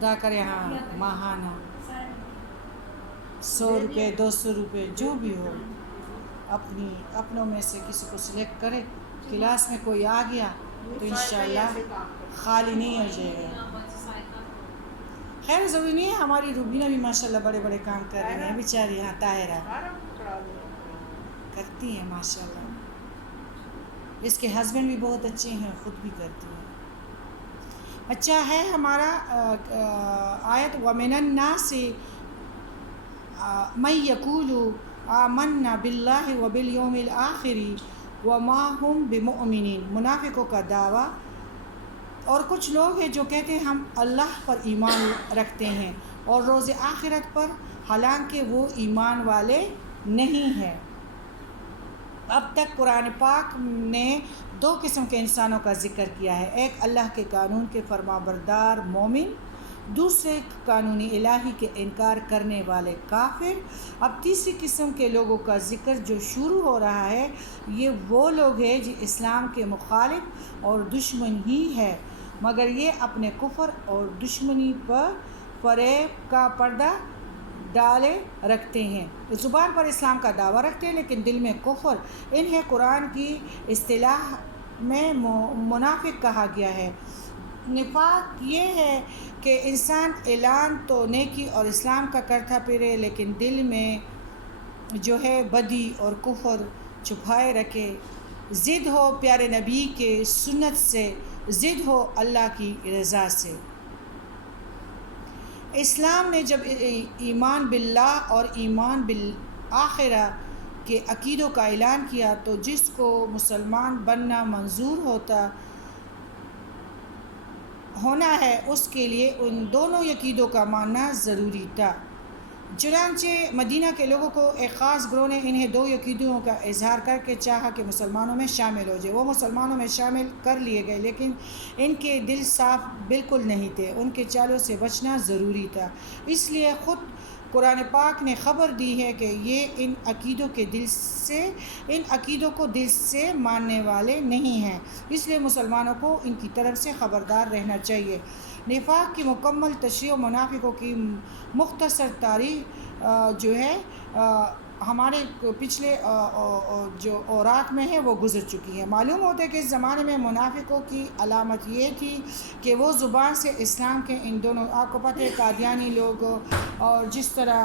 خدا کرے ہاں ماہانہ 100 روپے 200 روپے جو بھی ہو اپنوں میں سے کسی کو سلیکٹ کرے. کلاس میں کوئی آ گیا تو انشاءاللہ خالی نہیں ہو جائے گا. خیر ضروری نہیں ہے، ہماری روبینہ بھی ماشاءاللہ بڑے بڑے کام کر رہی ہیں بیچاری. یہاں طاہرہ کرتی ہیں ماشاءاللہ. اس کے ہسبینڈ بھی بہت اچھے ہیں، خود بھی کرتی ہیں. اچھا ہے ہمارا آیت وَمِنَ النَّاسِ مَن يَقُولُ آمَنَّا بِاللَّهِ وَبِالْيَوْمِ الْآخِرِ وَمَا هُمْ بِمُؤْمِنِينَ. منافقوں کا دعویٰ. اور کچھ لوگ ہیں جو کہتے ہیں ہم اللہ پر ایمان رکھتے ہیں اور روز آخرت پر، حالانکہ وہ ایمان والے نہیں ہیں. اب تک قرآن پاک نے 2 قسم کے انسانوں کا ذکر کیا ہے. ایک اللہ کے قانون کے فرما بردار مومن، دوسرے قانون الہی کے انکار کرنے والے کافر. اب تیسری قسم کے لوگوں کا ذکر جو شروع ہو رہا ہے. یہ وہ لوگ ہیں جو اسلام کے مخالف اور دشمن ہی ہے، مگر یہ اپنے کفر اور دشمنی پر فریب کا پردہ ڈالے رکھتے ہیں. زبان پر اسلام کا دعویٰ رکھتے ہیں لیکن دل میں کفر. انہیں قرآن کی اصطلاح میں منافق کہا گیا ہے. نفاق یہ ہے کہ انسان اعلان تو نیکی اور اسلام کا کرتا پھرے لیکن دل میں جو ہے بدی اور کفر چھپائے رکھے. ضد ہو پیارے نبی کے سنت سے، ضد ہو اللہ کی رضا سے. اسلام نے جب ایمان باللہ اور ایمان بالآخرہ کے عقیدوں کا اعلان کیا تو جس کو مسلمان بننا منظور ہونا ہے اس کے لیے ان دونوں عقیدوں کا ماننا ضروری تھا. چنانچہ مدینہ کے لوگوں کو ایک خاص گروہ نے انہیں 2 عقیدوں کا اظہار کر کے چاہا کہ مسلمانوں میں شامل ہو جائے. وہ مسلمانوں میں شامل کر لیے گئے لیکن ان کے دل صاف بالکل نہیں تھے. ان کے چالوں سے بچنا ضروری تھا. اس لیے خود قرآن پاک نے خبر دی ہے کہ یہ ان عقیدوں کو دل سے ماننے والے نہیں ہیں. اس لیے مسلمانوں کو ان کی طرف سے خبردار رہنا چاہیے. نفاق کی مکمل تشریح و منافقوں کی مختصر تاریخ جو ہے ہمارے پچھلے جو اورات میں ہے وہ گزر چکی ہے. معلوم ہوتا ہے کہ اس زمانے میں منافقوں کی علامت یہ تھی کہ وہ زبان سے اسلام کے ان دونوں، آپ کو پتہ ہے قادیانی لوگ اور جس طرح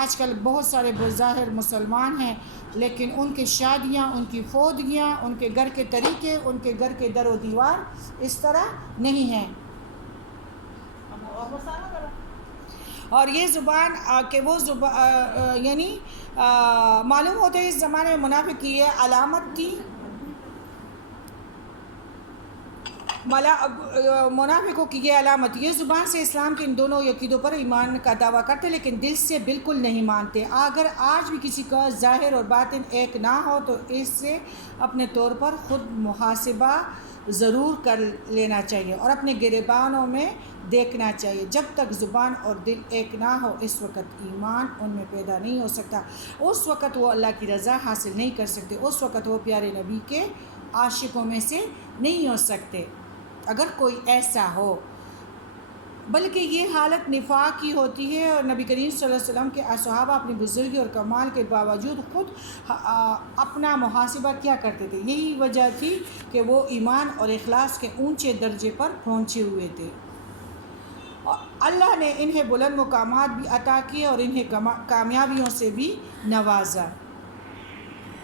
آج کل بہت سارے بظاہر مسلمان ہیں لیکن ان کی شادیاں، ان کی فودگیاں، ان کے گھر کے طریقے، ان کے گھر کے در و دیوار اس طرح نہیں ہیں. اور یہ زبان کہ وہ زبان یعنی معلوم ہوتا ہے اس زمانے میں منافق کی یہ علامت تھی. منافقوں کی یہ علامت، یہ زبان سے اسلام کے ان دونوں عقیدوں پر ایمان کا دعویٰ کرتے لیکن دل سے بالکل نہیں مانتے. اگر آج بھی کسی کا ظاہر اور باطن ایک نہ ہو تو اس سے اپنے طور پر خود محاسبہ ضرور کر لینا چاہیے اور اپنے گریبانوں میں دیکھنا چاہیے. جب تک زبان اور دل ایک نہ ہو اس وقت ایمان ان میں پیدا نہیں ہو سکتا. اس وقت وہ اللہ کی رضا حاصل نہیں کر سکتے. اس وقت وہ پیارے نبی کے عاشقوں میں سے نہیں ہو سکتے اگر کوئی ایسا ہو. بلکہ یہ حالت نفاق کی ہوتی ہے. اور نبی کریم صلی اللہ علیہ وسلم کے صحابہ اپنی بزرگی اور کمال کے باوجود خود اپنا محاسبہ کیا کرتے تھے. یہی وجہ تھی کہ وہ ایمان اور اخلاص کے اونچے درجے پر پہنچے ہوئے تھے. اللہ نے انہیں بلند مقامات بھی عطا کیے اور انہیں کامیابیوں سے بھی نوازا.